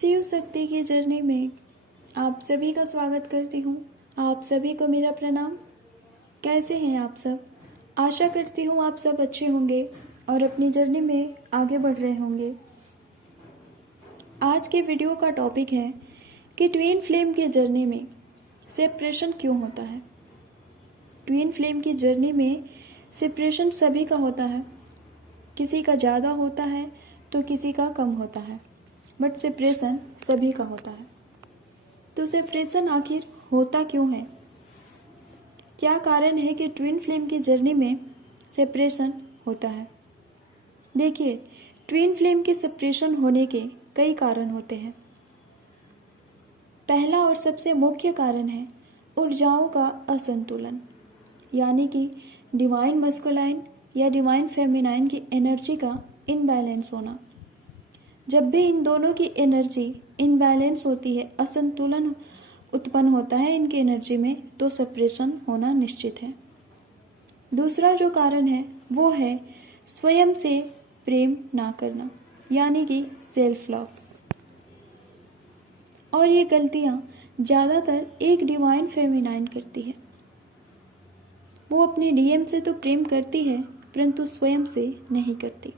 शिव शक्ति की जर्नी में आप सभी का स्वागत करती हूँ। आप सभी को मेरा प्रणाम। कैसे हैं आप सब? आशा करती हूँ आप सब अच्छे होंगे और अपनी जर्नी में आगे बढ़ रहे होंगे। आज के वीडियो का टॉपिक है कि ट्विन फ्लेम की जर्नी में सेपरेशन क्यों होता है। ट्विन फ्लेम की जर्नी में सेपरेशन सभी का होता है। किसी का ज़्यादा होता है तो किसी का कम होता है, बट सेपरेशन सभी का होता है। तो सेपरेशन आखिर होता क्यों है? क्या कारण है कि ट्विन फ्लेम की जर्नी में सेपरेशन होता है? देखिए, ट्विन फ्लेम के सेपरेशन होने के कई कारण होते हैं। पहला और सबसे मुख्य कारण है ऊर्जाओं का असंतुलन, यानी कि डिवाइन मस्कुलाइन या डिवाइन फेमिनाइन की एनर्जी का इनबैलेंस होना। जब भी इन दोनों की एनर्जी इनबैलेंस होती है, असंतुलन उत्पन्न होता है इनकी एनर्जी में, तो सेपरेशन होना निश्चित है। दूसरा जो कारण है वो है स्वयं से प्रेम ना करना, यानी कि सेल्फ लव। और ये गलतियां ज़्यादातर एक डिवाइन फेमिनाइन करती है। वो अपने डीएम से तो प्रेम करती है, परंतु स्वयं से नहीं करती।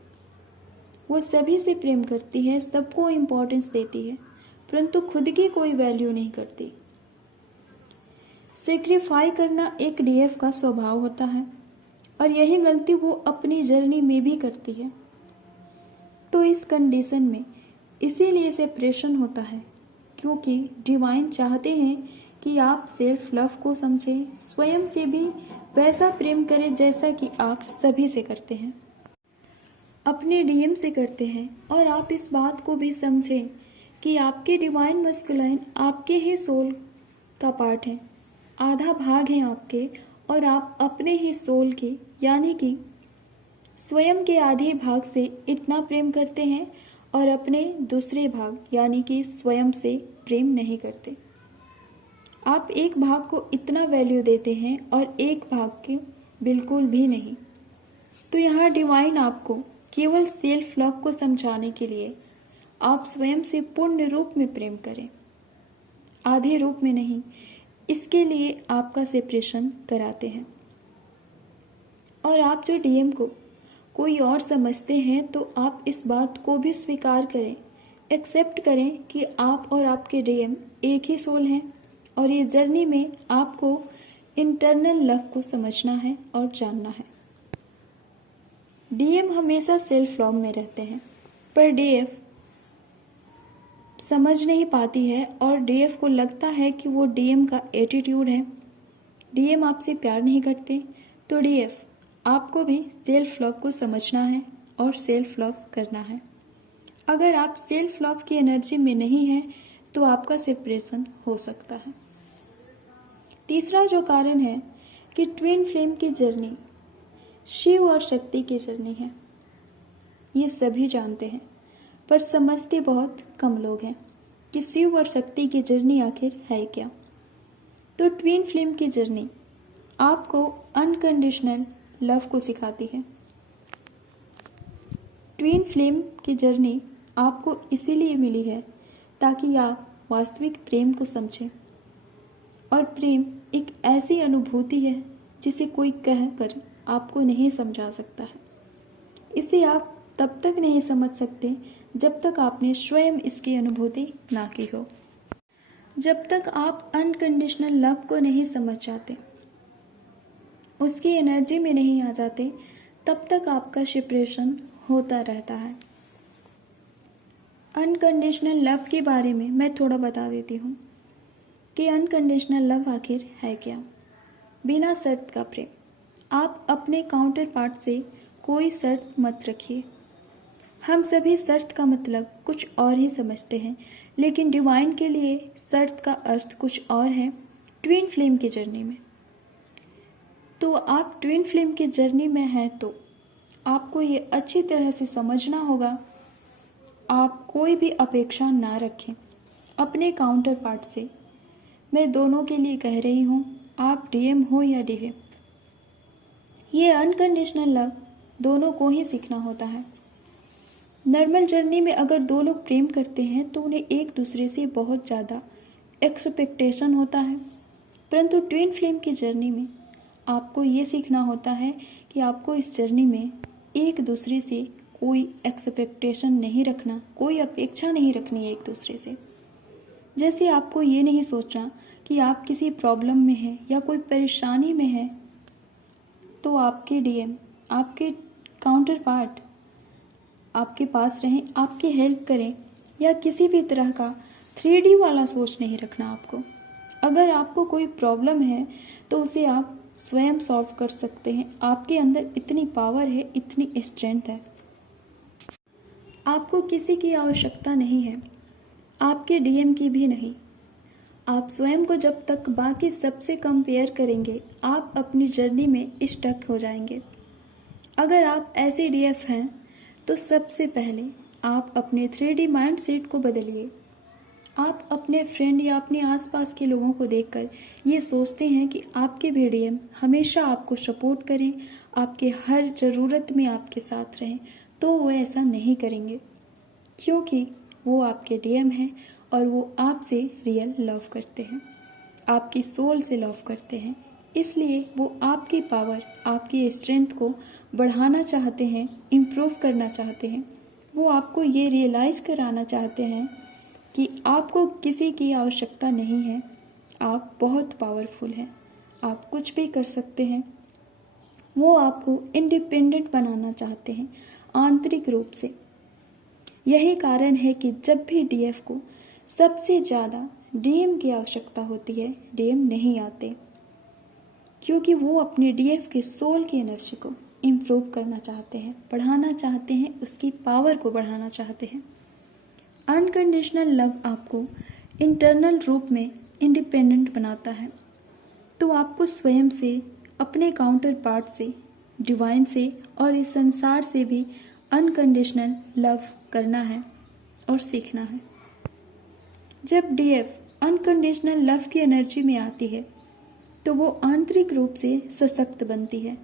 वो सभी से प्रेम करती है, सबको इम्पोर्टेंस देती है, परंतु खुद की कोई वैल्यू नहीं करती। सेक्रीफाई करना एक डीएफ का स्वभाव होता है और यही गलती वो अपनी जर्नी में भी करती है। तो इस कंडीशन में इसीलिए सेपरेशन होता है, क्योंकि डिवाइन चाहते हैं कि आप सेल्फ लव को समझें, स्वयं से भी वैसा प्रेम करें जैसा कि आप सभी से करते हैं, अपने डीएम से करते हैं। और आप इस बात को भी समझें कि आपके डिवाइन मस्कुलाइन आपके ही सोल का पार्ट है, आधा भाग है आपके, और आप अपने ही सोल के यानी कि स्वयं के आधे भाग से इतना प्रेम करते हैं और अपने दूसरे भाग यानी कि स्वयं से प्रेम नहीं करते। आप एक भाग को इतना वैल्यू देते हैं और एक भाग के बिल्कुल भी नहीं। तो यहाँ डिवाइन आपको केवल सेल्फ लव को समझाने के लिए आप स्वयं से पूर्ण रूप में प्रेम करें, आधे रूप में नहीं, इसके लिए आपका सेपरेशन कराते हैं। और आप जो डीएम को कोई और समझते हैं तो आप इस बात को भी स्वीकार करें, एक्सेप्ट करें कि आप और आपके डीएम एक ही सोल हैं और ये जर्नी में आपको इंटरनल लव को समझना है और जानना है। डीएम हमेशा सेल्फ लव में रहते हैं, पर डीएफ समझ नहीं पाती है और डीएफ को लगता है कि वो डीएम का एटीट्यूड है, डीएम आपसे प्यार नहीं करते। तो डीएफ आपको भी सेल्फ लव को समझना है और सेल्फ लव करना है। अगर आप सेल्फ लव की एनर्जी में नहीं हैं तो आपका सेपरेशन हो सकता है। तीसरा जो कारण है कि ट्विन फ्लेम की जर्नी शिव और शक्ति की जर्नी है, ये सभी जानते हैं, पर समझते बहुत कम लोग हैं कि शिव और शक्ति की जर्नी आखिर है क्या। तो ट्विन फ्लेम की जर्नी आपको अनकंडीशनल लव को सिखाती है। ट्विन फ्लेम की जर्नी आपको इसीलिए मिली है ताकि आप वास्तविक प्रेम को समझें। और प्रेम एक ऐसी अनुभूति है जिसे कोई कह कर आपको नहीं समझा सकता है। इसे आप तब तक नहीं समझ सकते जब तक आपने स्वयं इसकी अनुभूति ना की हो। जब तक आप अनकंडीशनल लव को नहीं समझ जाते, उसकी एनर्जी में नहीं आ जाते, तब तक आपका सेपरेशन होता रहता है। अनकंडीशनल लव के बारे में मैं थोड़ा बता देती हूँ कि अनकंडीशनल लव आखिर है क्या। बिना शर्त का प्रेम। आप अपने काउंटर पार्ट से कोई शर्त मत रखिए। हम सभी शर्त का मतलब कुछ और ही समझते हैं, लेकिन डिवाइन के लिए शर्त का अर्थ कुछ और है ट्विन फ्लेम की जर्नी में। तो आप ट्विन फ्लेम की जर्नी में हैं तो आपको ये अच्छी तरह से समझना होगा, आप कोई भी अपेक्षा ना रखें अपने काउंटर पार्ट से। मैं दोनों के लिए कह रही हूँ, आप डीएम हो या डीएफ, ये अनकंडीशनल लव दोनों को ही सीखना होता है। नॉर्मल जर्नी में अगर दो लोग प्रेम करते हैं तो उन्हें एक दूसरे से बहुत ज़्यादा एक्सपेक्टेशन होता है, परंतु ट्विन फ्लेम की जर्नी में आपको ये सीखना होता है कि आपको इस जर्नी में एक दूसरे से कोई एक्सपेक्टेशन नहीं रखना, कोई अपेक्षा नहीं रखनी है एक दूसरे से। जैसे आपको ये नहीं सोचना कि आप किसी प्रॉब्लम में हैं या कोई परेशानी में हैं तो आपके डीएम, आपके काउंटर पार्ट आपके पास रहें, आपकी हेल्प करें, या किसी भी तरह का 3D वाला सोच नहीं रखना आपको। अगर आपको कोई प्रॉब्लम है तो उसे आप स्वयं सॉल्व कर सकते हैं। आपके अंदर इतनी पावर है, इतनी स्ट्रेंथ है। आपको किसी की आवश्यकता नहीं है, आपके डीएम की भी नहीं। आप स्वयं को जब तक बाकी सबसे कंपेयर करेंगे, आप अपनी जर्नी में स्टक हो जाएंगे। अगर आप ऐसे डीएफ हैं तो सबसे पहले आप अपने 3D माइंड सेट को बदलिए। आप अपने फ्रेंड या अपने आसपास के लोगों को देखकर ये सोचते हैं कि आपके भी डीएम हमेशा आपको सपोर्ट करें, आपके हर ज़रूरत में आपके साथ रहें, तो वो ऐसा नहीं करेंगे, क्योंकि वो आपके डीएम हैं और वो आपसे रियल लव करते हैं, आपकी सोल से लव करते हैं। इसलिए वो आपकी पावर, आपकी स्ट्रेंथ को बढ़ाना चाहते हैं, इम्प्रूव करना चाहते हैं। वो आपको ये रियलाइज़ कराना चाहते हैं कि आपको किसी की आवश्यकता नहीं है, आप बहुत पावरफुल हैं, आप कुछ भी कर सकते हैं। वो आपको इंडिपेंडेंट बनाना चाहते हैं आंतरिक रूप से। यही कारण है कि जब भी डीएफ को सबसे ज़्यादा डीएम की आवश्यकता होती है, डीएम नहीं आते, क्योंकि वो अपने डीएफ के सोल की एनर्जी को इम्प्रूव करना चाहते हैं, बढ़ाना चाहते हैं, उसकी पावर को बढ़ाना चाहते हैं। अनकंडीशनल लव आपको इंटरनल रूप में इंडिपेंडेंट बनाता है, तो आपको स्वयं से, अपने काउंटर पार्ट से, डिवाइन से और इस संसार से भी अनकंडीशनल लव करना है और सीखना है। जब डीएफ अनकंडीशनल लव की एनर्जी में आती है तो वो आंतरिक रूप से सशक्त बनती है,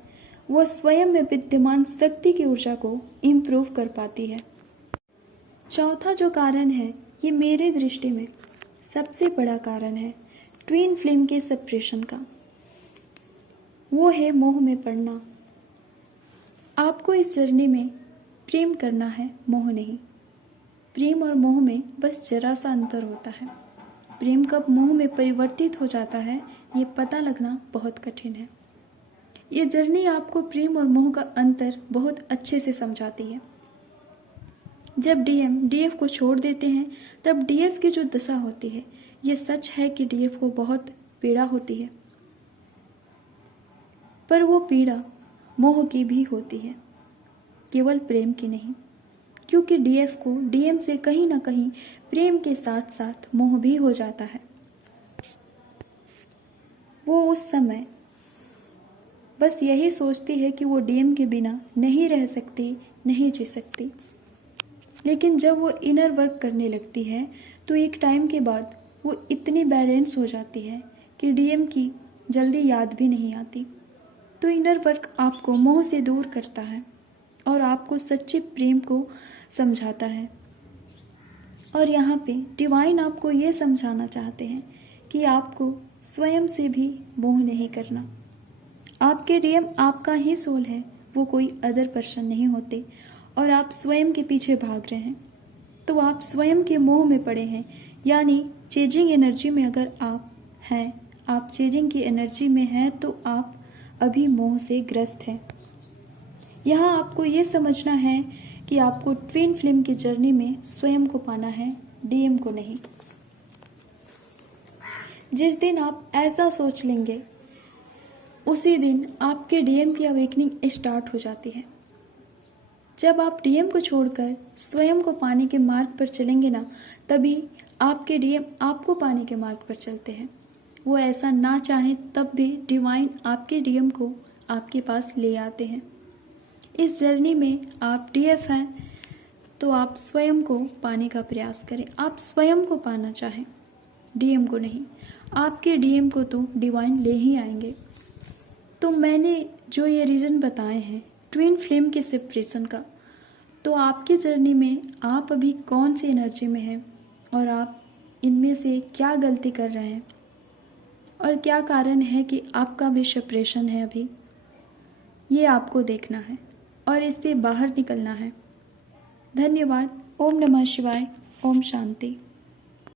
वो स्वयं में विद्यमान शक्ति की ऊर्जा को इम्प्रूव कर पाती है। चौथा जो कारण है, ये मेरे दृष्टि में सबसे बड़ा कारण है ट्विन फ्लेम के सेपरेशन का, वो है मोह में पड़ना। आपको इस जर्नी में प्रेम करना है, मोह नहीं। प्रेम और मोह में बस जरा सा अंतर होता है। प्रेम कब मोह में परिवर्तित हो जाता है, ये पता लगना बहुत कठिन है। ये जर्नी आपको प्रेम और मोह का अंतर बहुत अच्छे से समझाती है। जब डीएम डीएफ को छोड़ देते हैं तब डीएफ की जो दशा होती है, ये सच है कि डीएफ को बहुत पीड़ा होती है, पर वो पीड़ा मोह की भी होती है, केवल प्रेम की नहीं, क्योंकि डीएफ को डीएम से कहीं ना कहीं प्रेम के साथ साथ मोह भी हो जाता है। वो उस समय बस यही सोचती है कि वो डीएम के बिना नहीं रह सकती, नहीं जी सकती। लेकिन जब वो इनर वर्क करने लगती है तो एक टाइम के बाद वो इतनी बैलेंस हो जाती है कि डीएम की जल्दी याद भी नहीं आती। तो इनर वर्क आपको मोह से दूर करता है और आपको सच्चे प्रेम को समझाता है। और यहाँ पे डिवाइन आपको ये समझाना चाहते हैं कि आपको स्वयं से भी मोह नहीं करना। आपके डीएम आपका ही सोल है, वो कोई अदर पर्सन नहीं होते, और आप स्वयं के पीछे भाग रहे हैं तो आप स्वयं के मोह में पड़े हैं। यानी चेजिंग एनर्जी में अगर आप हैं, आप चेजिंग की एनर्जी में हैं, तो आप अभी मोह से ग्रस्त हैं। यहाँ आपको ये समझना है कि आपको ट्विन फ्लेम की जर्नी में स्वयं को पाना है, डीएम को नहीं। जिस दिन आप ऐसा सोच लेंगे उसी दिन आपके डीएम की अवेकनिंग स्टार्ट हो जाती है। जब आप डीएम को छोड़कर स्वयं को पाने के मार्ग पर चलेंगे ना, तभी आपके डीएम आपको पाने के मार्ग पर चलते हैं। वो ऐसा ना चाहें तब भी डिवाइन आपके डीएम को आपके पास ले आते हैं। इस जर्नी में आप डीएफ हैं तो आप स्वयं को पाने का प्रयास करें। आप स्वयं को पाना चाहें, डीएम को नहीं। आपके डीएम को तो डिवाइन ले ही आएंगे। तो मैंने जो ये रीज़न बताए हैं ट्विन फ्लेम के सेपरेशन का, तो आपकी जर्नी में आप अभी कौन सी एनर्जी में हैं और आप इनमें से क्या गलती कर रहे हैं और क्या कारण है कि आपका भी सेपरेशन है अभी, ये आपको देखना है और इससे बाहर निकलना है। धन्यवाद। ओम नमः शिवाय। ओम शांति।